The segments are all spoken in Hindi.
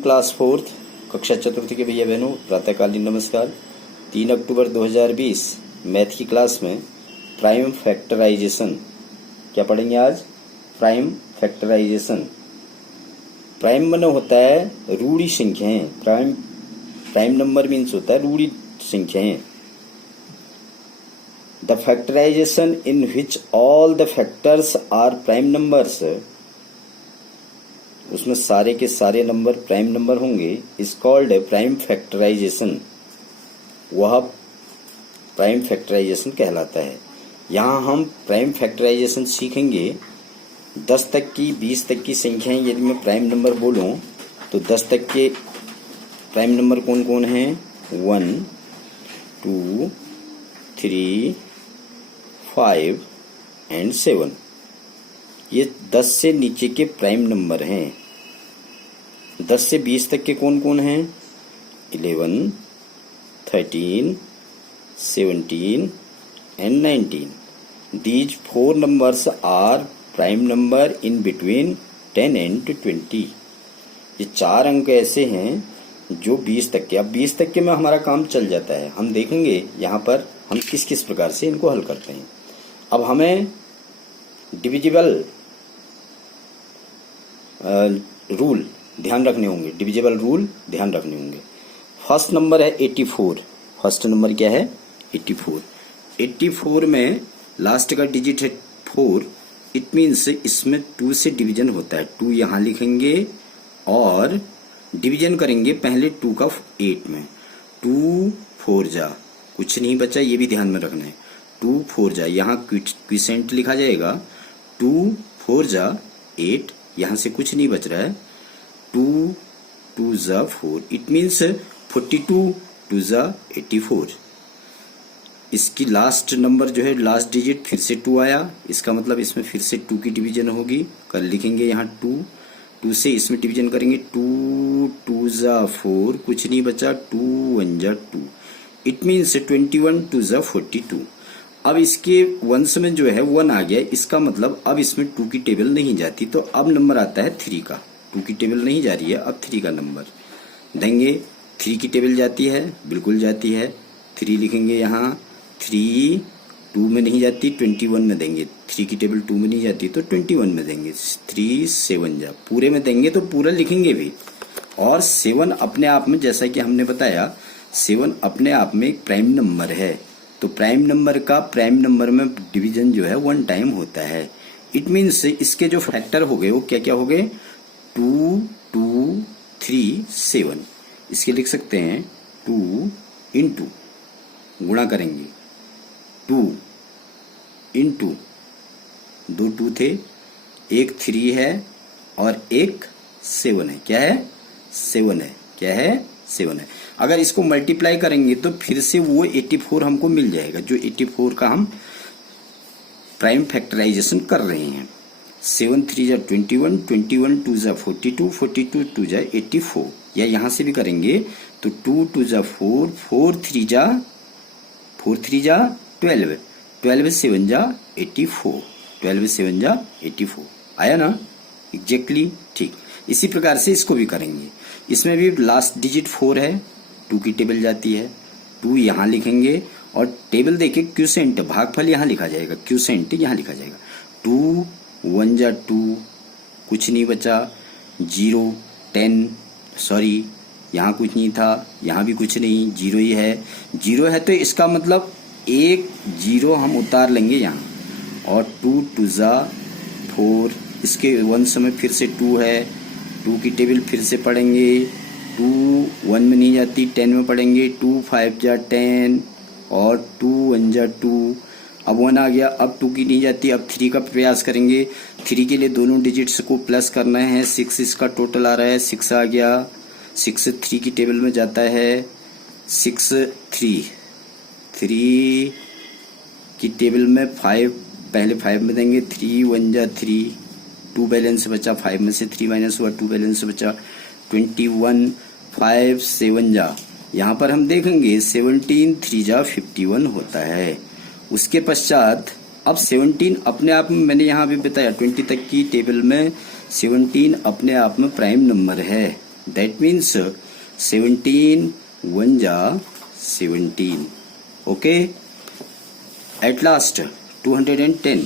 क्लास फोर्थ कक्षा चतुर्थ के भैया बहनों प्रातःकालीन नमस्कार। 3 अक्टूबर 2020 मैथ की क्लास में प्राइम फैक्टराइजेशन क्या पढ़ेंगे आज? Prime factorisation. प्राइम माने होता है रूढ़ी संख्याएं। प्राइम नंबर मीन्स होता है रूढ़ी संख्याएं। The factorization in which all the factors are prime numbers, उसमें सारे के सारे नंबर प्राइम नंबर होंगे, is called a prime factorization. वह प्राइम फैक्टराइजेशन कहलाता है। यहाँ हम प्राइम फैक्टराइजेशन सीखेंगे। 10 तक की 20 तक की संख्याएं यदि मैं प्राइम नंबर बोलूं तो 10 तक के प्राइम नंबर कौन कौन हैं? 1, 2, 3, 5 एंड 7। ये 10 से नीचे के प्राइम नंबर हैं। 10 से 20 तक के कौन कौन हैं? 11, 13, 17 and 19। These 4 numbers are prime number in between 10 and 20। ये 4 अंक ऐसे हैं जो 20 तक के। अब 20 तक के में हमारा काम चल जाता है। हम देखेंगे यहाँ पर हम किस किस प्रकार से इनको हल करते हैं। अब हमें डिविजिबल रूल ध्यान रखने होंगे। डिविजिबल रूल ध्यान रखने होंगे। फर्स्ट नंबर है 84। फर्स्ट नंबर क्या है? 84। 84 में लास्ट का डिजिट है 4। इट मीन्स इसमें 2 से डिवीजन होता है। 2 यहां लिखेंगे और डिवीजन करेंगे पहले 2 का 8 में। 2 4 जा, कुछ नहीं बचा, ये भी ध्यान में रखना है। 2 4 जा, यहाँ क्विसेंट लिखा जाएगा। 2 4 जा 8, यहां से कुछ नहीं बच रहा है। 2 2 जा 4, इट मीन्स 42 2 जा 84। इसकी लास्ट नंबर जो है, लास्ट डिजिट फिर से 2 आया, इसका मतलब इसमें फिर से 2 की डिवीजन होगी। कल लिखेंगे यहाँ 2 से इसमें डिवीजन करेंगे। 2 2 जा 4, कुछ नहीं बचा। 2 1 जा 2, इट मीन्स 21 2 जा 42। अब इसके वंश में जो है 1 आ गया, इसका मतलब अब इसमें 2 की टेबल नहीं जाती, तो अब नंबर आता है 3 का। 2 की टेबल नहीं जा रही है, अब 3 का नंबर देंगे। 3 की टेबल जाती है, बिल्कुल जाती है। 3 लिखेंगे यहाँ। 3 2 में नहीं जाती, 21 में देंगे। 3 की टेबल 2 में नहीं जाती तो 21 में देंगे। 3 7 जा, पूरे में देंगे तो पूरा लिखेंगे भी। और 7 अपने आप में, जैसा कि हमने बताया, 7 अपने आप में एक प्राइम नंबर है। तो प्राइम नंबर का प्राइम नंबर में डिवीजन जो है 1 टाइम होता है। इट मीन्स इसके जो फैक्टर हो गए वो क्या क्या हो गए? 2 2 3 7। इसके लिख सकते हैं 2 इंटू, गुणा करेंगे 2 इंटू, 2 2 थे, एक 3 है और एक 7 है। क्या है? 7 है। क्या है? 7 है। अगर इसको मल्टीप्लाई करेंगे तो फिर से वो 84 हमको मिल जाएगा, जो 84 का हम प्राइम फैक्टराइजेशन कर रहे हैं। 7 3 जा 21, 21 2 जा 42, 42 2 जा 84। या यहां से भी करेंगे तो 2 2 जा 4, 4 3 जा 12, 12 7 जा 84, 12 7 जा 84। आया ना? एग्जैक्टली ठीक। इसी प्रकार से इसको भी करेंगे। इसमें भी लास्ट डिजिट 4 है, 2 की टेबल जाती है। 2 यहां लिखेंगे और टेबल देखिए क्यूसेंट, भागफल यहां लिखा जाएगा, क्यूसेंट यहां लिखा जाएगा। 2 1 जा 2, कुछ नहीं बचा। 0 10, सॉरी यहाँ कुछ नहीं था, यहाँ भी कुछ नहीं, 0 ही है। 0 है तो इसका मतलब एक 0 हम उतार लेंगे यहाँ। और 2 2 जा 4, इसके वंश में फिर से 2 है। 2 की टेबल फिर से पढ़ेंगे। 2 1 में नहीं जाती, 10 में पढ़ेंगे। 2 5 जा 10 और 2 1 जा 2। अब 1 आ गया, अब 2 की नहीं जाती, अब 3 का प्रयास करेंगे। 3 के लिए दोनों डिजिट्स को प्लस करना है। 6 इसका टोटल आ रहा है, 6 आ गया। 6 3 की टेबल में जाता है। 6 3 की टेबल में 5, पहले 5 में देंगे। 3 1 जा 3, 2 बैलेंस बचा, 5 में से 3 माइनस हुआ, 2 बैलेंस बचा। 21 5 7 जा, यहाँ पर हम देखेंगे 17 3 जा 51 होता है। उसके पश्चात अब 17 अपने आप में, मैंने यहाँ भी बताया 20 तक की टेबल में 17 अपने आप में प्राइम नंबर है। दैट मीन्स 17 1 जा 17. ओके. एट लास्ट 210,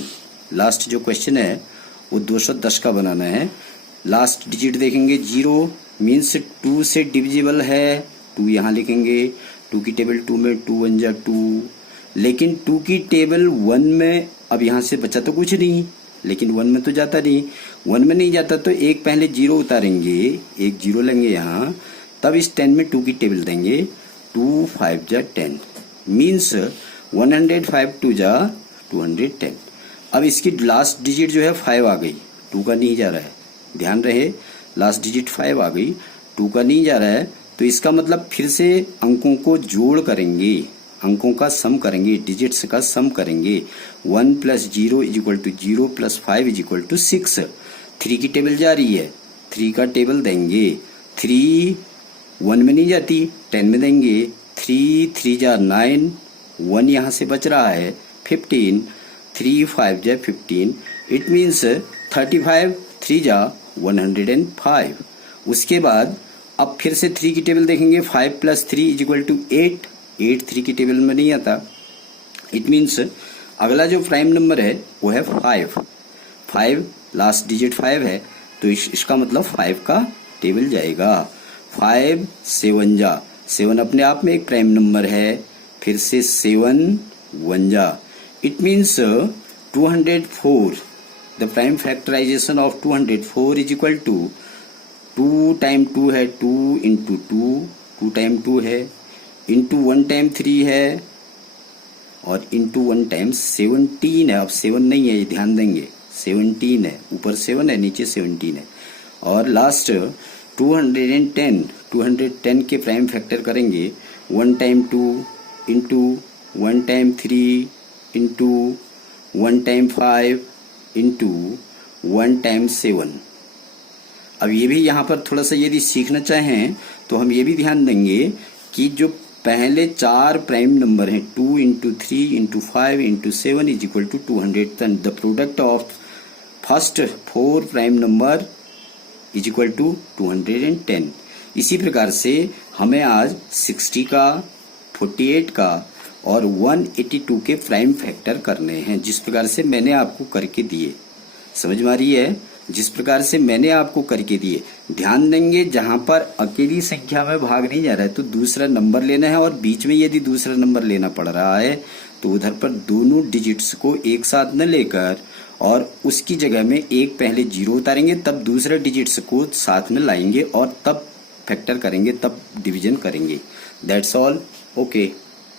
लास्ट जो क्वेश्चन है वो 210 का बनाना है. लास्ट डिजिट देखेंगे 0 मीन्स 2 से डिविजिबल है, 2 यहाँ लिखेंगे. 2 की टेबल 2 में 2 1 जा 2, लेकिन 2 की टेबल 1 में अब यहाँ से बचा तो कुछ नहीं, लेकिन 1 में तो जाता नहीं. 1 में नहीं जाता तो एक पहले 0 उतारेंगे, एक 0 लेंगे यहाँ, तब इस 10 में 2 की टेबल देंगे. 2 5 जा 10 मीन्स 105 2 जा 210. अब इसकी लास्ट डिजिट जो है 5 आ गई, 2 का नहीं जा रहा है, ध्यान रहे. लास्ट डिजिट 5 आ गई, 2 का नहीं जा रहा है, तो इसका मतलब फिर से अंकों को जोड़ करेंगे, अंकों का सम करेंगे, डिजिट्स का सम करेंगे. 1 + 0 = 0 + 5 = 6. 3 की टेबल जा रही है, 3 का टेबल देंगे. 3 1 में नहीं जाती, 10 में देंगे. 3 3 जा 9, 1 यहाँ से बच रहा है 15. 3 5 जा 15. इट मीन्स 35 3 जा 105. उसके बाद अब फिर से 3 की टेबल देखेंगे. 5 + 3 = 8. 8 3 की टेबल में नहीं आता. इट मीन्स अगला जो प्राइम नंबर है वो है 5. 5 लास्ट डिजिट 5 है, तो इसका मतलब 5 का टेबल जाएगा. 5 7 जा 7 अपने आप में एक प्राइम नंबर है, फिर से 7 1 जा. It means 204. The prime factorization of 204 = 2 time 2 है 2 × 2, 2 टाइम 2 है, इंटू 1 टाइम 3 है, और इंटू 1 टाइम 17 है. अब 7 नहीं है, ये ध्यान देंगे, 17 है, ऊपर 7 है नीचे 17 है. और लास्ट 210 के प्राइम फैक्टर करेंगे. 1 time 2 into 1 time 3 into 1 time 5 into 1 time 7. अब ये भी यहाँ पर थोड़ा सा यदि सीखना चाहें तो हम ये भी ध्यान देंगे कि जो पहले 4 प्राइम नंबर हैं 2 × 3 × 5 × 7 = 210. The product of first 4 prime number = 210. इसी प्रकार से हमें आज 60 का, 48 का और 182 के प्राइम फैक्टर करने हैं, जिस प्रकार से मैंने आपको करके दिए. समझ में आ रही है? जिस प्रकार से मैंने आपको करके दिए. ध्यान देंगे जहां पर अकेली संख्या में भाग नहीं जा रहा है तो दूसरा नंबर लेना है, और बीच में यदि दूसरा नंबर लेना पड़ रहा है तो उधर पर दोनों डिजिट्स को एक साथ न लेकर और उसकी जगह में एक पहले 0 उतारेंगे, तब दूसरे डिजिट्स को साथ में लाएंगे और तब फैक्टर करेंगे, तब डिवीजन करेंगे. That's all. ओके.